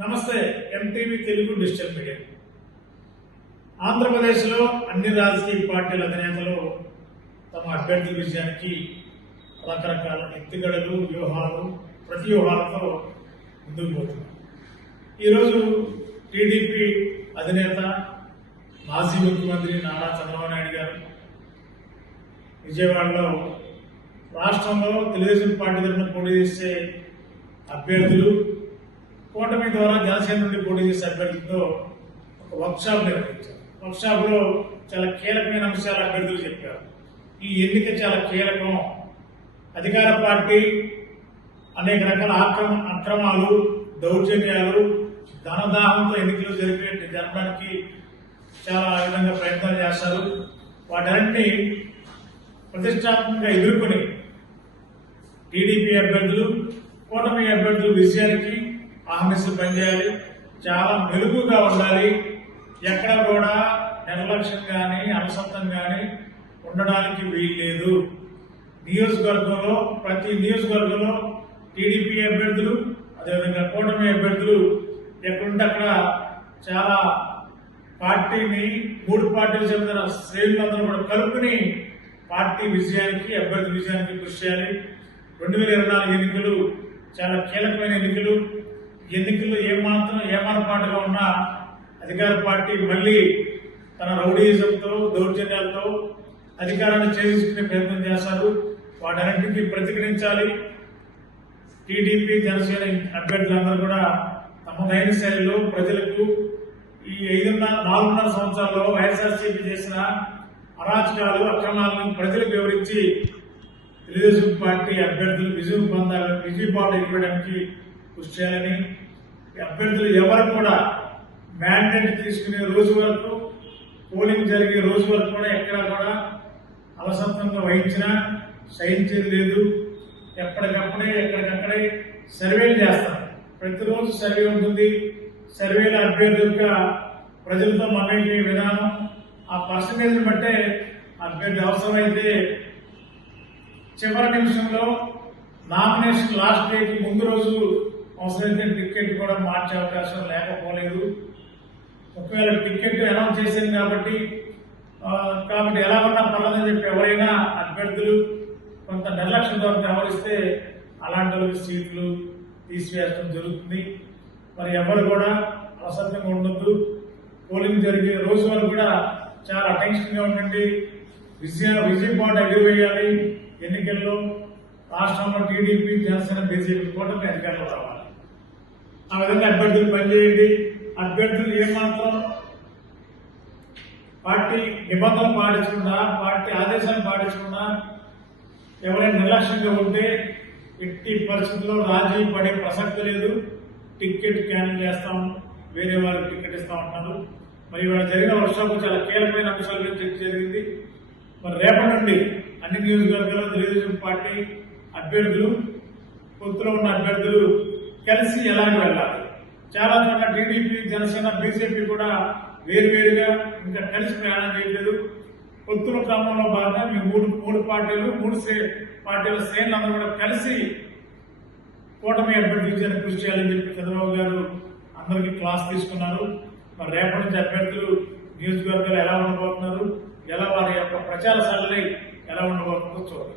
నమస్తే MTV Telugu digital media. ఆంధ్రప్రదేశ్లో అన్ని రాజకీయ పార్టీల అధినేతలు తమ అభ్యర్థి విజయానికి రకరకాల ఎత్తుగడలు వ్యూహాలు ప్రతి వ్యూహాలతో ముందుకు పోతున్నారు. ఈరోజు టీడీపీ అధినేత మాజీ ముఖ్యమంత్రి నారా చంద్రబాబు నాయుడు గారు విజయవాడలో రాష్ట్రంలో తెలుగుదేశం పార్టీ తరఫున పోటీ చేసే అభ్యర్థులు కూటమి ద్వారా జనసేన నుండి పోటీ చేసే అభ్యర్థులతో ఒక వర్క్షాప్ నిర్వహించారు. వర్క్షాప్లో చాలా కీలకమైన అంశాలు అభ్యర్థులు చెప్పారు. ఈ ఎన్నిక చాలా కీలకం. అధికార పార్టీ అనేక రకాల ఆక్రమ అక్రమాలు దౌర్జన్యాలు ధనదాహంతో ఎన్నికలు జరిపే జరపడానికి చాలా విధంగా ప్రయత్నాలు చేస్తారు. వాటన్నింటినీ ప్రతిష్టాత్మకంగా ఎదుర్కొని టీడీపీ అభ్యర్థులు కూటమి అభ్యర్థులు విజయానికి ఆహ్వానిస్తూ పనిచేయాలి చాలా మెరుగుగా ఉండాలి. ఎక్కడ కూడా నిర్లక్ష్యం కానీ అలసత్వం కానీ ఉండడానికి వీల్లేదు. నియోజకవర్గంలో ప్రతి నియోజకవర్గంలో టీడీపీ అభ్యర్థులు అదేవిధంగా కూటమి అభ్యర్థులు ఎక్కడుంటే అక్కడ చాలా పార్టీని మూడు పార్టీలు చెందిన శ్రేణులందరూ కూడా కలుపుని పార్టీ విజయానికి అభ్యర్థి విజయానికి కృషి చేయాలి. రెండు వేల ఇరవై నాలుగు ఎన్నికలు చాలా కీలకమైన ఎన్నికలు. ఎన్నికల్లో ఏమాత్రం ఏమారపాటుగా ఉన్నా అధికార పార్టీ మళ్ళీ తన రౌడీయిజంతో దౌర్జన్యాలతో అధికారాన్ని చేయించుకునే ప్రయత్నం చేస్తారు. వాటన్నింటికి ప్రతిఘటించాలి. టీడీపీ జనసేన అభ్యర్థులందరూ కూడా తమదైన శైలిలో ప్రజలకు ఈ ఐదున్నర నాలుగున్నర సంవత్సరాల్లో వైఎస్ఆర్సీపీ చేసిన అరాచకాలు అక్రమాలను ప్రజలకు వివరించి తెలుగుదేశం పార్టీ అభ్యర్థులు విజయం పొందాలని విజయపాటు ఇవ్వడానికి కృషి చేయాలని అభ్యర్థులు ఎవరు కూడా మ్యాండేట్ తీసుకునే రోజు వరకు పోలింగ్ జరిగే రోజు వరకు కూడా ఎక్కడా కూడా అలసత్వంగా వహించినా సహించేది లేదు. ఎప్పటికప్పుడే ఎక్కడికక్కడే సర్వేలు చేస్తాం ప్రతిరోజు సర్వే ఉంటుంది. సర్వేల అభ్యర్థులుగా ప్రజలతో మమేకే విధానం ఆ పర్సంటేజ్ బట్టే అభ్యర్థి అవసరమైతే చివరి నిమిషంలో నామినేషన్ లాస్ట్ డేకి ముందు రోజు అవసరమైతే టికెట్ కూడా మార్చే అవకాశం లేకపోలేదు. ఒకవేళ టికెట్ అనౌన్స్ చేసింది కాబట్టి కాబట్టి ఎలా ఉన్నా పర్లేదని చెప్పి ఎవరైనా అభ్యర్థులు కొంత నిర్లక్ష్యంతో వ్యవహరిస్తే అలాంటి సీట్లు తీసివేయడం జరుగుతుంది. మరి ఎవరు కూడా అసత్యంగా ఉండొద్దు. పోలింగ్ జరిగే రోజు వరకు కూడా చాలా అటెన్షన్గా ఉండండి. విజయ విజయపాటు ఎదురువేయాలి ఎన్నికల్లో రాష్ట్రంలో టీడీపీ జనసేన బీజేపీ కూటమి అధికారంలో రావాలి. ఆ విధంగా అభ్యర్థులు పనిచేయండి. అభ్యర్థులు ఏమాత్రం పార్టీ నిబంధనలు పాటించకుండా పార్టీ ఆదేశాలు పాటించకుండా ఎవరైనా నిర్లక్ష్యంగా ఉంటే ఎట్టి పరిస్థితుల్లో రాజీ పడే ప్రసక్తి లేదు. టికెట్ క్యాన్సిల్ చేస్తాం వేరే వారికి టికెట్ ఇస్తా ఉంటారు. మరి ఇవాళ జరిగిన వర్షాపు చాలా కీలకమైన అంశాల గురించి చర్చ జరిగింది. మరి రేపటి నుండి అన్ని నియోజకవర్గాల్లో తెలుగుదేశం పార్టీ అభ్యర్థులు పొత్తులో ఉన్న అభ్యర్థులు కలిసి ఎలాగ వెళ్ళాలి? చాలా చోట్ల టీడీపీ జనసేన బీజేపీ కూడా వేరువేరుగా ఇంకా కలిసి ప్రయాణం చేయలేదు పొత్తుల క్రమంలో భాగంగా మీ మూడు మూడు పార్టీలు మూడు పార్టీల శ్రేణులు అందరూ కూడా కలిసి కూటమి అభ్యర్థి కృషి చేయాలని చెప్పి చంద్రబాబు గారు అందరికీ క్లాస్ తీసుకున్నారు. మరి రేపటి నుంచి అభ్యర్థులు నియోజకవర్గాలు ఎలా ఉండబోతున్నారు? ఎలా వారి యొక్క ప్రచార సరళి ఎలా ఉండబోతుందో చూడండి